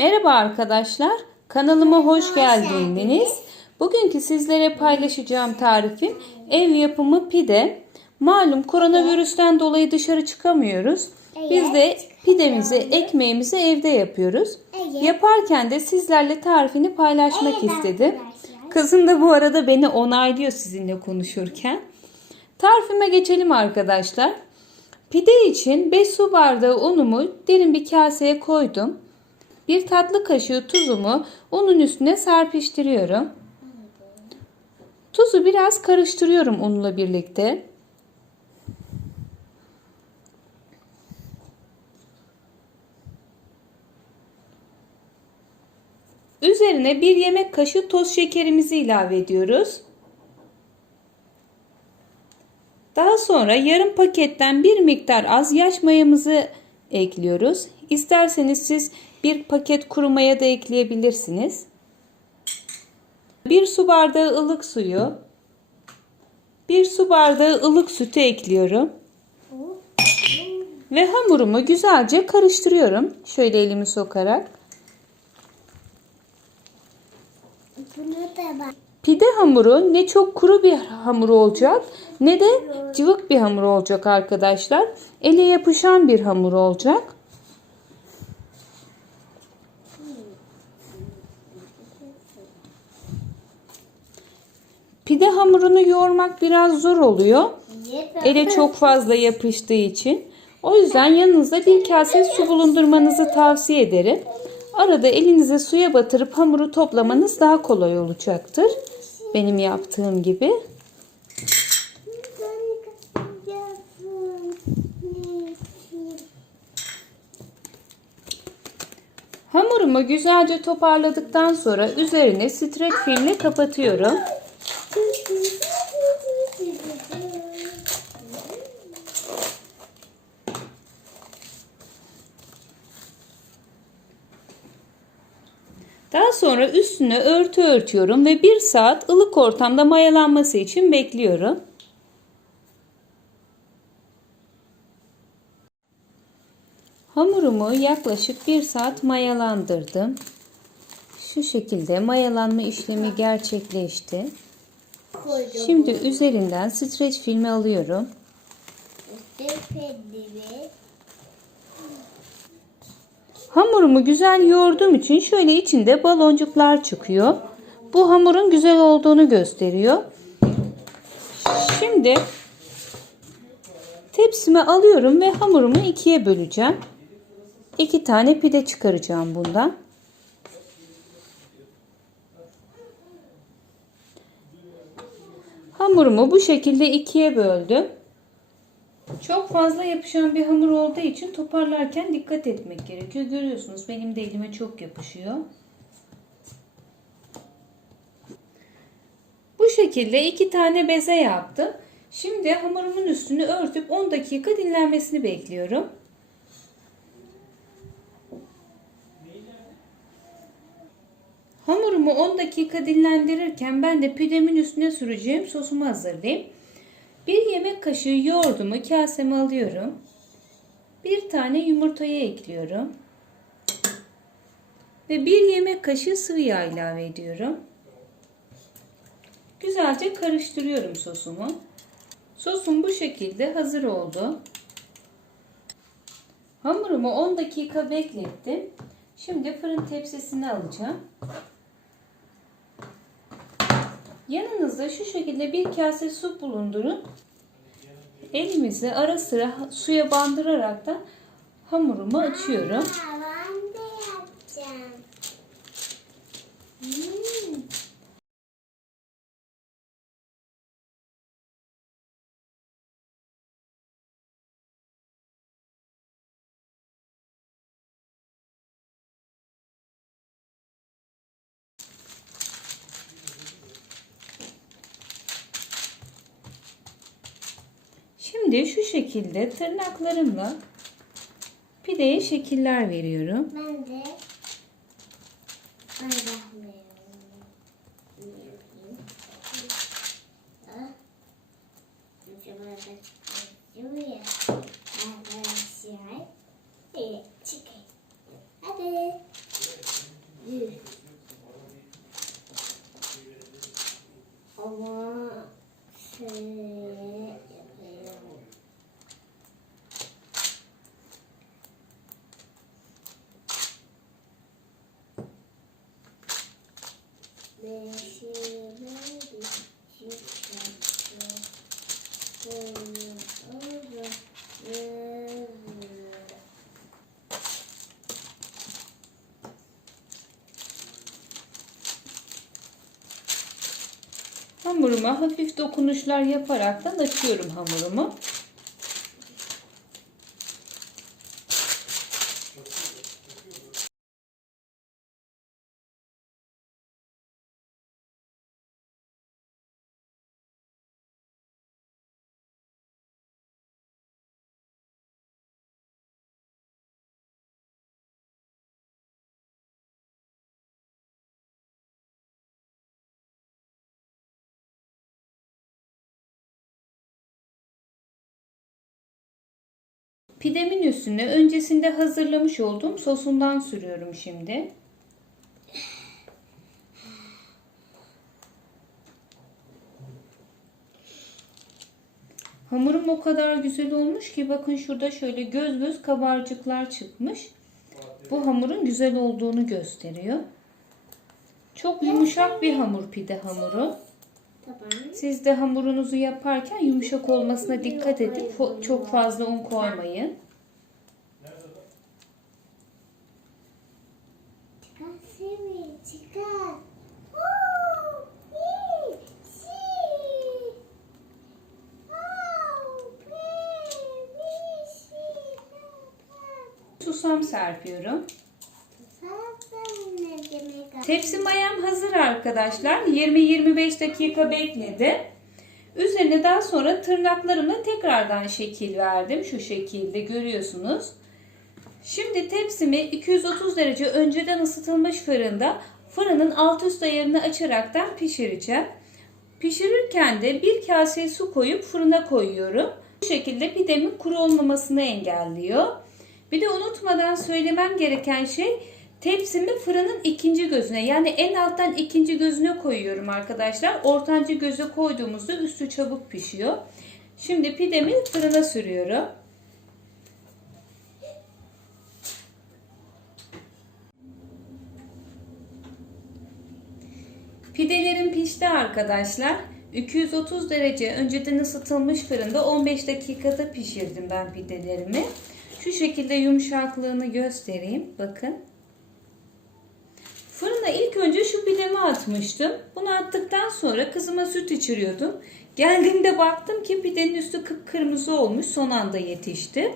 Merhaba arkadaşlar, kanalıma hoş geldiniz. Bugünkü sizlere paylaşacağım tarifim ev yapımı pide. Malum koronavirüsten dolayı dışarı çıkamıyoruz. Biz de pidemizi, ekmeğimizi evde yapıyoruz. Yaparken de sizlerle tarifini paylaşmak istedim. Kızım da bu arada beni onaylıyor sizinle konuşurken. Tarifime geçelim arkadaşlar. Pide için 5 su bardağı unumu derin bir kaseye koydum. 1 tatlı kaşığı tuzumu unun üstüne serpiştiriyorum. Tuzu biraz karıştırıyorum unla birlikte. Üzerine 1 yemek kaşığı toz şekerimizi ilave ediyoruz. Daha sonra yarım paketten bir miktar az yaş mayamızı ekliyoruz. İsterseniz siz bir paket kuru maya da ekleyebilirsiniz. 1 su bardağı ılık suyu, 1 su bardağı ılık sütü ekliyorum. Ve hamurumu güzelce karıştırıyorum. Şöyle elimi sokarak. Pide hamuru ne çok kuru bir hamur olacak ne de cıvık bir hamur olacak arkadaşlar. Ele yapışan bir hamur olacak. Pide hamurunu yoğurmak biraz zor oluyor. Ele çok fazla yapıştığı için. O yüzden yanınızda bir kase su bulundurmanızı tavsiye ederim. Arada elinize suya batırıp hamuru toplamanız daha kolay olacaktır. Benim yaptığım gibi. Hamurumu güzelce toparladıktan sonra üzerine streç filmle kapatıyorum. Daha sonra üstüne örtü örtüyorum ve 1 saat ılık ortamda mayalanması için bekliyorum. Hamurumu yaklaşık 1 saat mayalandırdım. Şu şekilde mayalanma işlemi gerçekleşti. Şimdi üzerinden streç filmi alıyorum. Hamurumu güzel yoğurduğum için şöyle içinde baloncuklar çıkıyor. Bu hamurun güzel olduğunu gösteriyor. Şimdi tepsime alıyorum ve hamurumu ikiye böleceğim. 2 tane pide çıkaracağım bundan. Hamurumu bu şekilde ikiye böldüm. Çok fazla yapışan bir hamur olduğu için toparlarken dikkat etmek gerekiyor. Görüyorsunuz benim de elime çok yapışıyor. Bu şekilde 2 tane beze yaptım. Şimdi hamurumun üstünü örtüp 10 dakika dinlenmesini bekliyorum. Hamurumu 10 dakika dinlendirirken ben de pidemin üstüne süreceğim sosumu hazırlayayım. 1 yemek kaşığı yoğurdumu kaseme alıyorum. 1 tane yumurtayı ekliyorum. Ve 1 yemek kaşığı sıvı yağ ilave ediyorum. Güzelce karıştırıyorum sosumu. Sosum bu şekilde hazır oldu. Hamurumu 10 dakika beklettim. Şimdi fırın tepsisine alacağım. Yanınızda şu şekilde bir kase su bulundurun. Elimizi ara sıra suya bandırarak da hamurumu açıyorum. Ben de yapacağım. Şimdi şu şekilde tırnaklarımla pideye şekiller veriyorum. Ben de hadi. Hamuruma hafif dokunuşlar yaparaktan açıyorum hamurumu. Pidemin üstüne öncesinde hazırlamış olduğum sosundan sürüyorum şimdi. Hamurum o kadar güzel olmuş ki bakın şurada şöyle göz göz kabarcıklar çıkmış. Bu hamurun güzel olduğunu gösteriyor. Çok yumuşak bir hamur pide hamuru. Siz de hamurunuzu yaparken yumuşak olmasına dikkat edin. Çok fazla un koymayın. Susam serpiyorum. Tepsi mayam hazır arkadaşlar. 20-25 dakika bekledi. Üzerine daha sonra tırnaklarımla tekrardan şekil verdim. Şu şekilde görüyorsunuz. Şimdi tepsimi 230 derece önceden ısıtılmış fırında fırının alt üst ayarını açaraktan pişireceğim. Pişirirken de bir kase su koyup fırına koyuyorum. Bu şekilde pidemin kuru olmamasını engelliyor. Bir de unutmadan söylemem gereken şey, tepsimi fırının ikinci gözüne, yani en alttan ikinci gözüne koyuyorum arkadaşlar. Ortancı göze koyduğumuzda üstü çabuk pişiyor. Şimdi pidemi fırına sürüyorum. Pidelerim pişti arkadaşlar. 230 derece önceden ısıtılmış fırında 15 dakikada pişirdim ben pidelerimi. Şu şekilde yumuşaklığını göstereyim. Bakın. Fırına ilk önce şu pidemi atmıştım. Bunu attıktan sonra kızıma süt içiriyordum. Geldiğimde baktım ki pidenin üstü kıpkırmızı olmuş. Son anda yetişti.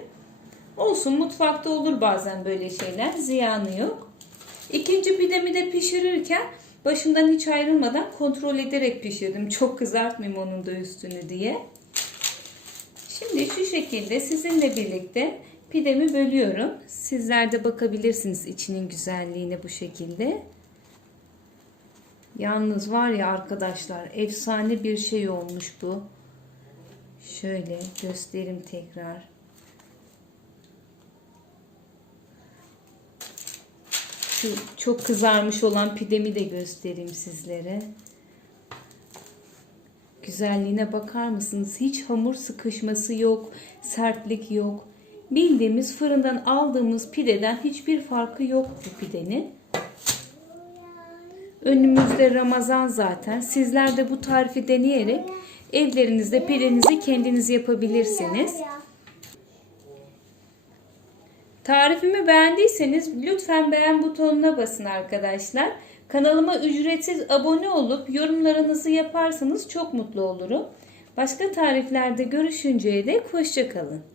Olsun, mutfakta olur bazen böyle şeyler. Ziyanı yok. İkinci pidemi de pişirirken başımdan hiç ayrılmadan kontrol ederek pişirdim. Çok kızartmayayım onun da üstünü diye. Şimdi şu şekilde sizinle birlikte pidemi bölüyorum. Sizler de bakabilirsiniz içinin güzelliğine bu şekilde. Yalnız var ya arkadaşlar, efsane bir şey olmuş bu. Şöyle göstereyim tekrar. Şu çok kızarmış olan pidemi de göstereyim sizlere. Güzelliğine bakar mısınız? Hiç hamur sıkışması yok, sertlik yok. Bildiğimiz fırından aldığımız pideden hiçbir farkı yok bu pidenin. Önümüzde Ramazan zaten. Sizler de bu tarifi deneyerek evlerinizde pidenizi kendiniz yapabilirsiniz. Tarifimi beğendiyseniz lütfen beğen butonuna basın arkadaşlar. Kanalıma ücretsiz abone olup yorumlarınızı yaparsanız çok mutlu olurum. Başka tariflerde görüşünceye dek hoşça kalın.